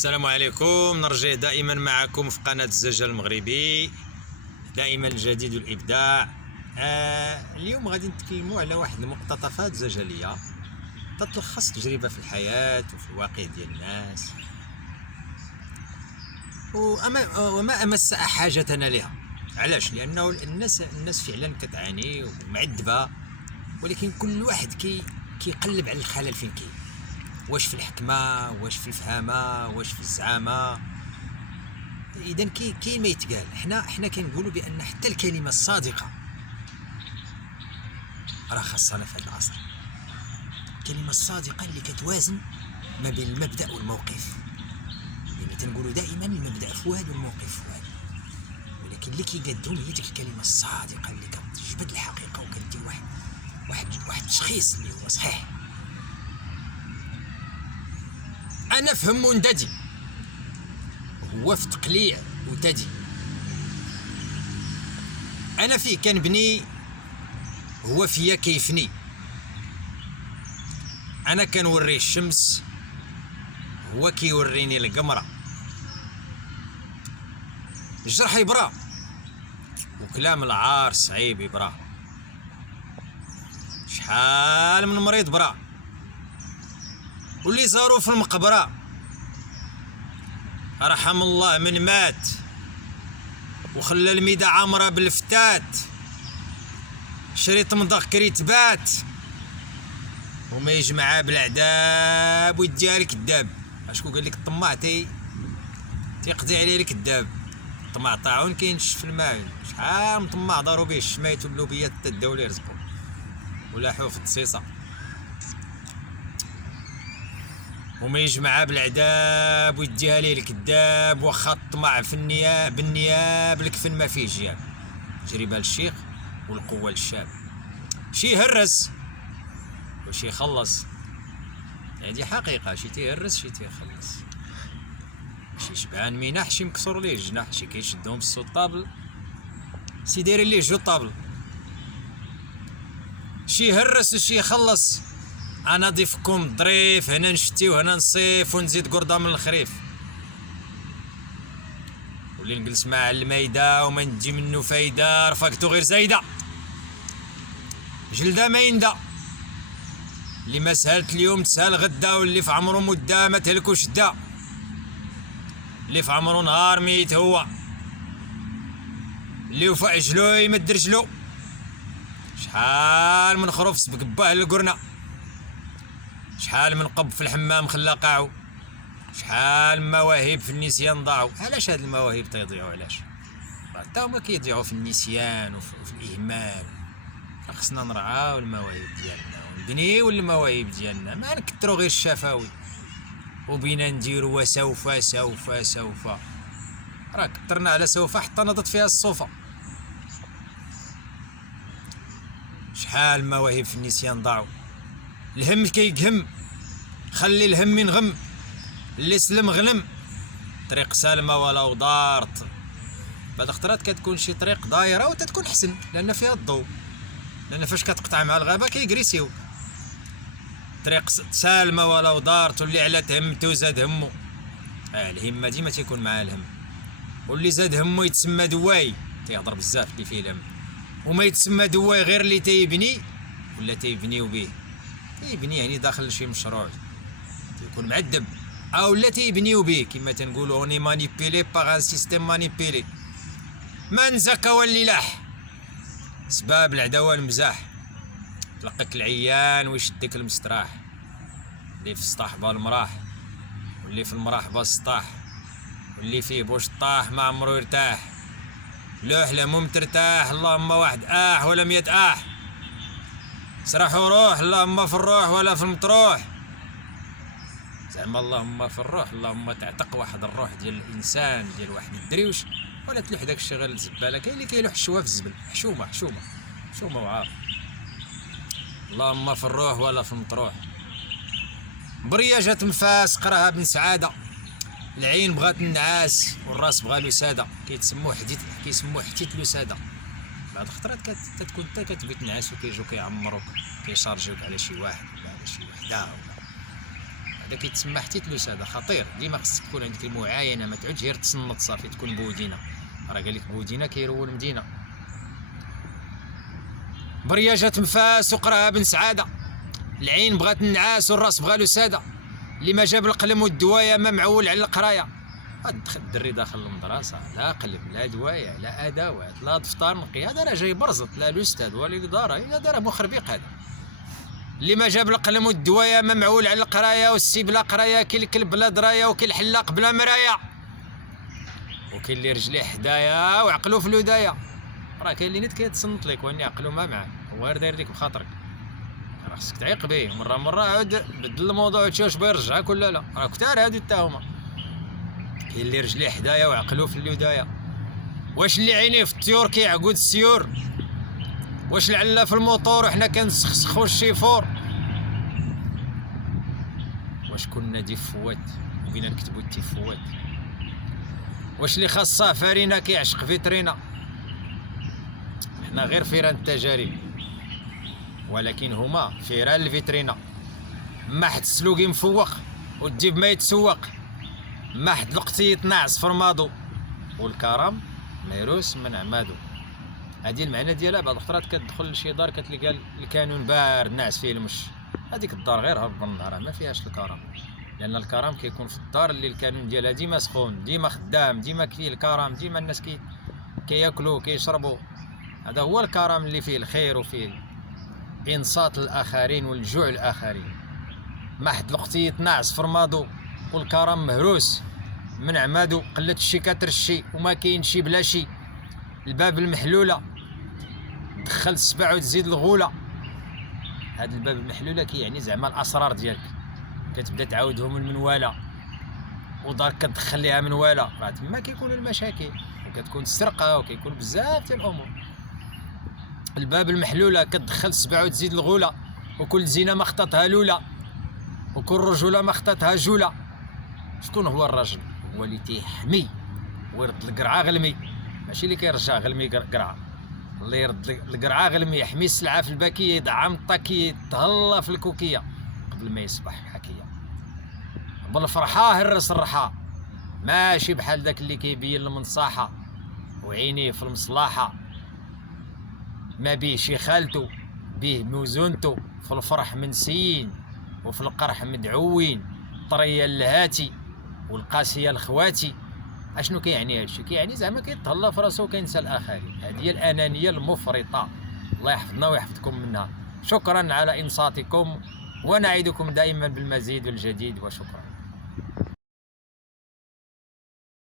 السلام عليكم. نرجع دائما معكم في قناة الزجاج المغربي، دائما الجديد والإبداع. اليوم غادي نتكلموا على واحد المقتطفات زجاجية تتلخص تجربة في الحياة وفي الواقع ديال الناس، وما أمس حاجتنا لها. علاش؟ لأنه الناس فعلا كتعاني ومعذبة، ولكن كل واحد كيقلب على الخلل فين كاين، واش في الحكمه، واش في الفهامه، واش في الزعامه. اذا كاين ما يتقال. حنا كنقولوا بان حتى الكلمه الصادقه راه خاصنا في هذا العصر. الكلمه الصادقه اللي كتوازن ما بين المبدا والموقف، يعني تنقولوا دائما المبدا فواد والموقف فواد، ولكن اللي كيقدم هي ديك الكلمه الصادقه اللي كتجبد الحقيقه وكدير واحد التشخيص اللي هو صحيح. أنا فهم ونددي، هو في تقليع وتدي. أنا فيه كنبني، هو فيا كيفني. أنا كنوريه الشمس، هو كيوريني القمرة. الجرح يبرا وكلام العار صعيب يبرا. شحال من مريض برا واللي زاروا في المقبرة، رحم الله من مات وخلى الميدة عامرة بالفتات. شريط مضغ كريت بات وما يجمعها بالعذاب ويديها لكداب. اشكون قال لك الطماع تيقضي عليه الكداب؟ الطماع طاعون كينشف في الماء. شحال من طماع داروا به الشمايت واللوبيات حتى الدولة يرزقوا ولاحوا في الدصيصة، وما يجمعها بالعذاب ويديها ليه الكذاب. واخا الطمع في بالنياب الكفن ما فيه جياب. تجربة للشيخ والقوة للشاب. شي يهرس وشي يخلص، هادي حقيقة. شي تيهرس شي تيخلص، شي شبعان ميناح شي مكسور ليه الجناح، شي كيشدهم بالصوت طابل شي دايرين ليه جو طابل. شي يهرس وشي يخلص. انا ضيفكم ظريف، هنا نشتي وهنا نصيف ونزيد قرده من الخريف، واللي نجلس مع المايده وما نجي منه فايده. رفقتو غير زايده جلده ما يندى. اللي ما سهلت اليوم تسهل غدا، واللي في عمرو مده ما تهلكو شده. اللي في عمرو نهار ميت هو، اللي وفى عجلو يمد رجلو. شحال من خروف سبق باه للقرنه، شحال من قب في الحمام خلا قاعو، شحال من مواهب في النسيان ضاعوا. علاش هاد المواهب تيضيعوا؟ علاش؟ حتى هما كيضيعوا في النسيان وفي الاهمال. خصنا نرعاو المواهب ديالنا ونبنيو المواهب ديالنا، ما نكثروا غير الشفاوي وبينا نديروا وسوف سوف سوف. راه كثرنا على سوف حتى نضت فيها الصوفه. شحال مواهب في النسيان ضاعوا. الهم كيقهم، خلي الهم ينغم. اللي سلم غنم، طريق سالمه ولو دارت. بعض الخطرات كتكون شي طريق دايره وتتكون حسن لان فيها الضوء، لان فاش كتقطع مع الغابه كيجريسيو. طريق سالمه ولو دارت، واللي على تهمتو زاد همو. الهمه ديما تيكون معها الهم، واللي زاد همو يتسمى دواي. تيهضر بزاف اللي فيه الهم، وما يتسمى دواي غير اللي تيبني ولا تيبنيو به. تيبني يعني داخل شي مشروع تيكون معذب، او لا تيبنيو به كما تنقولوا اوني مانيبيلي باغ ان سيستيم مانيبيلي. ما نزكى واللي لاح سباب العداوه المزاح. تلقاك العيان ويشدك المستراح، اللي في السطاح بالمراح واللي في المراح بالسطاح، واللي فيه بوش طاح ما عمرو يرتاح. لوح لمم ترتاح، اللهم واحد ولا 100 سرح وروح، اللهم في الروح ولا في المطروح. زعما اللهم في الروح، اللهم تعتق واحد الروح ديال الانسان، ديال واحد الدريوش، ولا تلوح داك الشيء غير الزباله. كاين اللي كيلوح الشوا في الزبل، حشومه وعار. اللهم في الروح ولا في المطروح. برياجة مفاس قراها بن سعاده. العين بغات النعاس والراس بغا له ساده، كيسموه حتيت له ساده. بعض الخطرات كتكون انت كتبغي تنعس وكيجيو كيعمروك كيشارجيوك على شي واحد ولا على شي وحده، هذا كيتسمى احتتلوس، هذا خطير. ديما خصك تكون عندك المعاينه، ما تعودش غير تصنت صافي تكون بودينه. راه قال لك بودينه كيرول مدينه. برياجه تنفاس وقراها بن سعاده، العين بغات النعاس والراس بغالو ساده، اللي ما جاب القلم والدوايه ما معول على القرايه. الدري داخل المدرسه لا قلم لا دوايه لا ادوات لا دفتر نقي، هذا راه جاي برزط لا الاستاذ ولا الاداره، هذا راه مخربيق. هذا اللي ما جاب القلم والدوايه ما معول على القرايه، والسي بلا قرايه كاين الكلب بلا درايه، وكاين الحلاق بلا مرايه، وكاين اللي رجليه حدايا وعقلو في الودايه. راه كاين اللي نيت كيتصنت لك واني عقلو ما معاه، هو غير داير لك بخاطرك. راه خصك تعيق به مره عاود بدل الموضوع وتشوف واش بغا يرجعك ولا لا. راه كثار هادو حتى هما. كاين اللي رجليه حدايا وعقلو في الودايه. واش اللي عينيه في الطيور كيعقد السيور؟ واش العلا في الموطور وحنا كنسخسخو الشيفور؟ واش كنا ديفوات وبينا نكتبو التيفوات؟ واش اللي خاصه فارينا كيعشق فيترينا؟ حنا غير فيران التجارب، ولكن هما فيران الفيترينا. ما حد السلوكي مفوق والديب ما يتسوق، ما حد القتي يتنعس في رمادو، والكرم ميروس من عمادو. هادي المعنى ديالها. بعض الخطرات كتدخل لشي دار كتلقى الكانون بارد ناعس فيه المش، هذيك الدار غير هرب من دارها ما فيهاش الكرم، لان الكرم كيكون في الدار اللي الكانون ديالها ديما سخون ديما خدام ديما فيه الكرم، ديما الناس كياكلوا كيشربوا. هذا هو الكرم اللي فيه الخير وفيه انصات الاخرين والجوع الاخرين. ما حد الوقت يتنعس في رمادو والكرم مهروس من عمادو. قلت الشي كترشي وما كاين شي بلا شي، الباب المحلوله دخل السبع وتزيد الغوله. هاد الباب المحلوله كيعني زعما الاسرار ديالك كتبدا تعاودهم المنواله، ودارك كتدخل ليها منواله، راه تما كيكونوا المشاكل وكتكون السرقه وكيكون بزاف ديال الامور. الباب المحلوله كتدخل السبع وتزيد الغوله، وكل زينه ما خطاتها لولا، وكل رجوله ما خطاتها جوله. شكون هو الرجل؟ هو اللي تيحمي ويرد القرعه غلمي، ماشي اللي كيرجع غلمي قرعه. اللي يرد القرعه غلمي يحمي السلعه في الباكيه، يدعم الطاكيه يتهلا في الكوكيه قبل ما يصبح حكيه. بالفرحه هرس الرحى، ماشي بحال داك اللي كيبين المنصاحه وعينيه في المصلاحه. ما بيه شي خالتو بيه موزونتو، في الفرح منسيين وفي القرح مدعوين. طريه لهاتي والقاسيه لخواتي. اشنو كيعني هادشي؟ كيعني زعما كيتهلا في راسو وكينسى الاخرين. هذه هي الانانيه المفرطه، الله يحفظنا ويحفظكم منها. شكرا على انصاتكم، ونعدكم دائما بالمزيد والجديد، وشكرا.